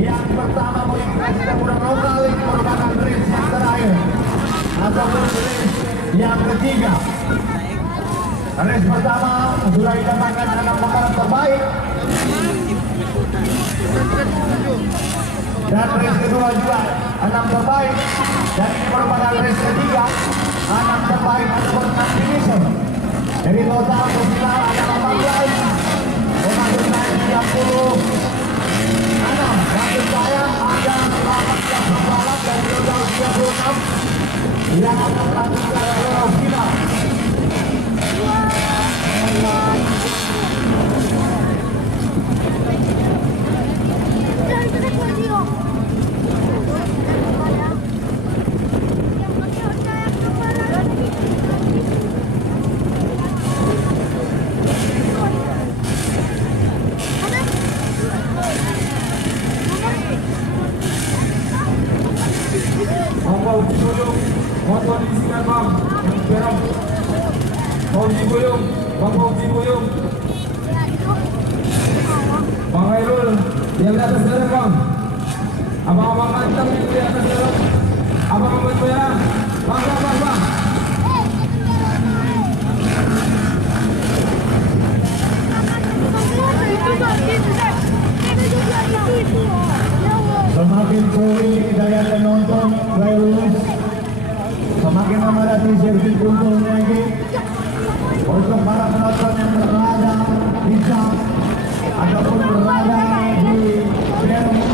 Yang pertama mengikuti kurang lokal ini merupakan race yang terakhir ataupun race yang ketiga. Race pertama sudah didapatkan 6 pembalap terbaik, dan race kedua juga 6 terbaik, dan ini merupakan race ketiga 6 terbaik ataupun 6 finisher. Dari total final ada 14 menghasilkan 30. Maksud saya ada 18 pembalap dan total 36 yang akan melanjutkan ke final. Motor diisikan bang, yang berang. Fauzi Boyong, bang Fauzi Boyong. Bang Hairul, yang di atas jalan bang. Abang-abang mantap yang di atas jalan. Abang-abang merah, bang. Semakin sore daya penonton lulus, semakin memadati sirkuit kumpulnya ini. Untuk para penonton yang berada di jam ataupun berada di venue,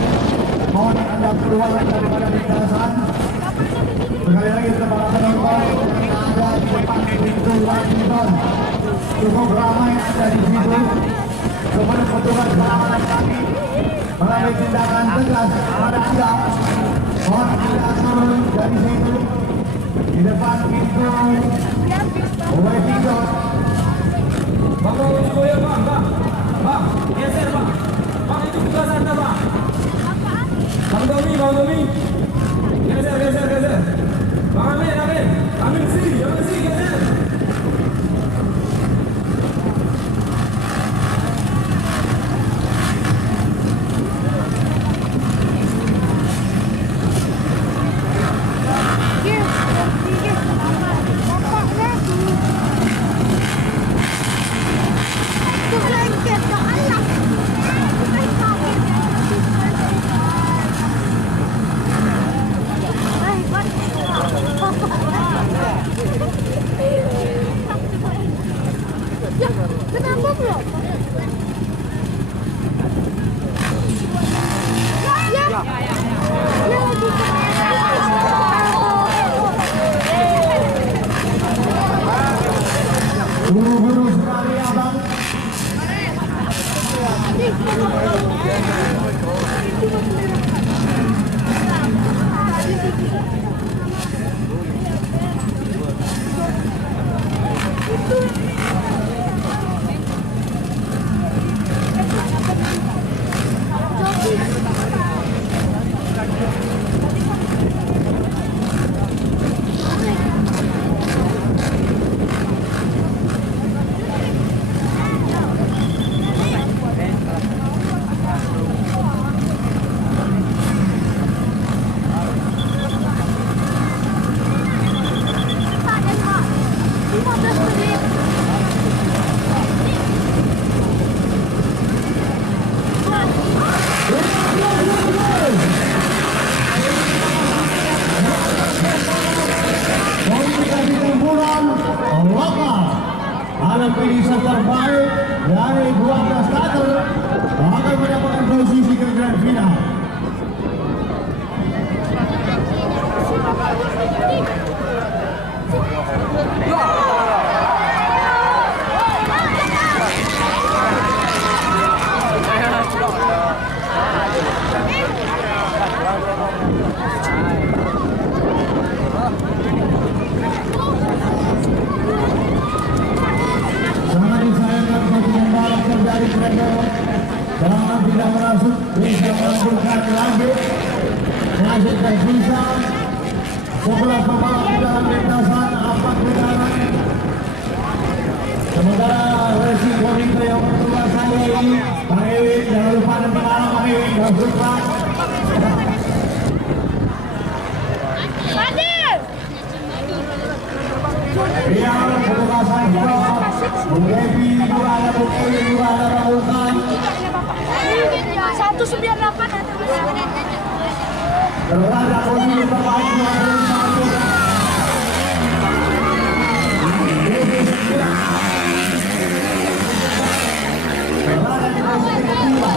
mohon Anda keluar daripada lintasan. Sekali lagi untuk para penonton yang ada di depan pintu Washington, cukup ramai ada di situ. Sebelum petugas pengamanan kami mengambil tindakan tegas pada Anda, mohon Anda turun dari situ di depan pintu Washington. Bang Fauzi Boyong bang, geser bang. Bang itu tugas Anda bang. Bang Tommy. Geser. Bang Amin sini, geser. Kenapa belum? Buru-buru sekali abang. Ada finisher terbaik dari 12 starter akan mendapatkan posisi ke grand final. Sangat disayangkan bagi pembalap terjadi mereka jangan tidak merasuk bisa melakukan lagi masih tersisa 11 pembalap di dalam lintasan 4 kendaraan. Sementara racing komite yang kedua kali ini Bang Ewin, jangan lupa dan pengalaman Bang Ewin, jangan lupa Fadil! Yang ketugasan juga Bung Devi juga ada Bung Eli juga ada Rahukan 198 ada. berada posisi terbaik berada di posisi kedua.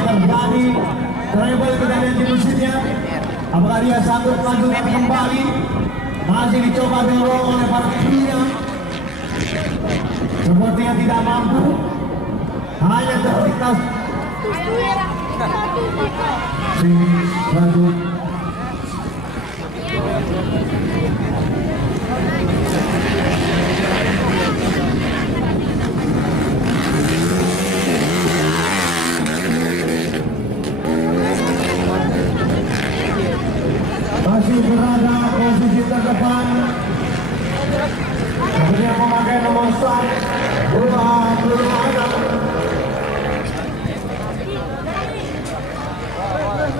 Terjadi travel kejadian di mesinnya. Apakah dia sanggup melanjutkan kembali? Masih dicoba dorong oleh para pria. Sepertinya tidak mampu. Hanya tercipta si lanjut. Masih berada posisi terdepan. Kemudian memakai nomor 26 ada.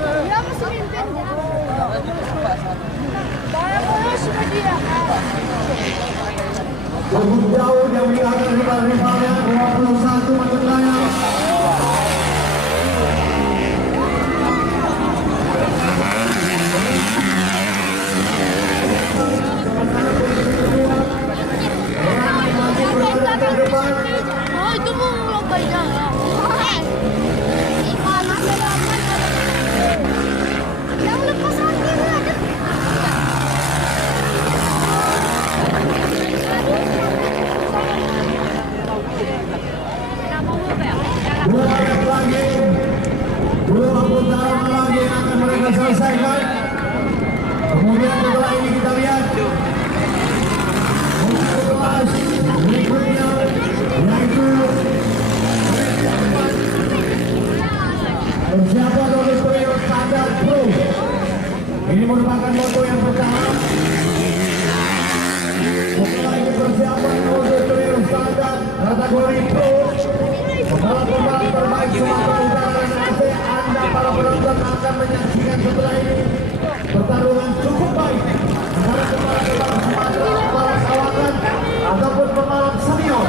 Dia masih mimpin. Bahaya sudah dia. Cukup jauh dia meninggalkan rival-rivalnya 21 maksud saya. Oh, itu mau ngelobain ya. Yang lepas hati ada. Dua menit lagi, 2 putaran lagi yang akan mereka selesaikan. Kemudian setelah ini kita lihat untuk kelas berikutnya yaitu persiapan auditorium standar pro. Ini merupakan moto yang pertama. Setelah ini persiapan auditorium standar kategori pro. Pembalap-pembalap terbaik Sumatera Utara dan Aceh, Anda para penonton akan menyaksikan setelah ini pertarungan cukup baik antara pembalap-pembalap Sumatera, pembalap Sawakan ataupun pembalap senior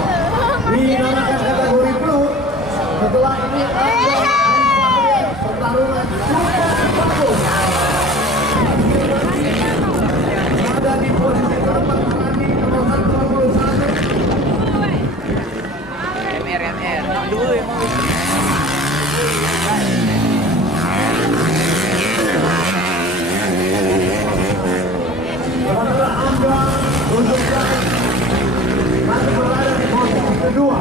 dinamakan kategori pro. Setelah ini Anda bisa melihat pertarungan cukup bagus. Ada di posisi keempat menanti nomor 121. Sementara Anda untuk masih berada di posisi kedua.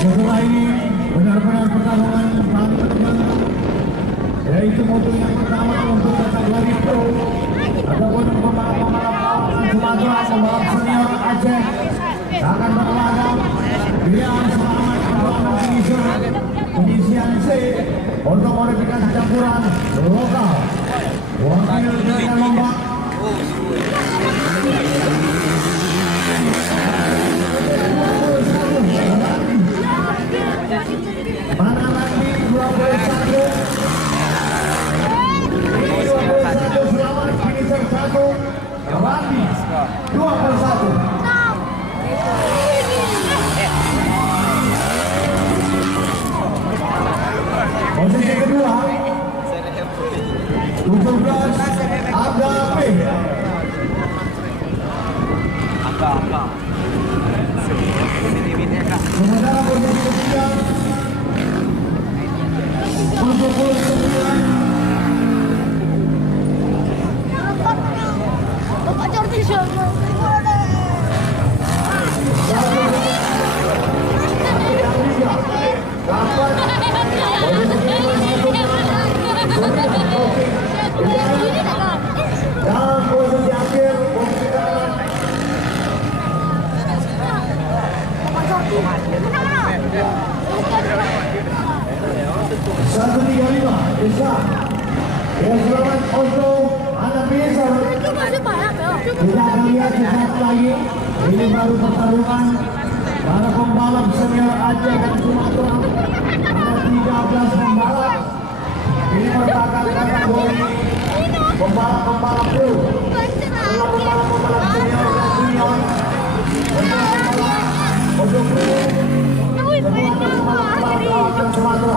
Setelah ini benar-benar pertarungan paling menegangkan, yaitu moto yang pertama untuk kategori pro ataupun pembalap-pembalap Sumatera, pembalap senior Aceh akan berlaga. Dia harus selamat pembalap penyisian C untuk modifikasi campuran lokal. Wakil dengan lomba mana lagi 21 selamat finisher 1 Randi 21. Posisi kedua 17 Aga P. Sementara posisi ketiga 79 Bapak Jordi siapa? dan posisi Kita akan lihat sesaat lagi. Ini baru pertarungan para pembalap senior Aceh dan Sumatera. Ada 13 pembalap. Ini merupakan kategori pembalap-pembalap pro. Setelah pembalap-pembalap senior dan junior. Untuk pro. Semua pembalap-pembalap Sumatera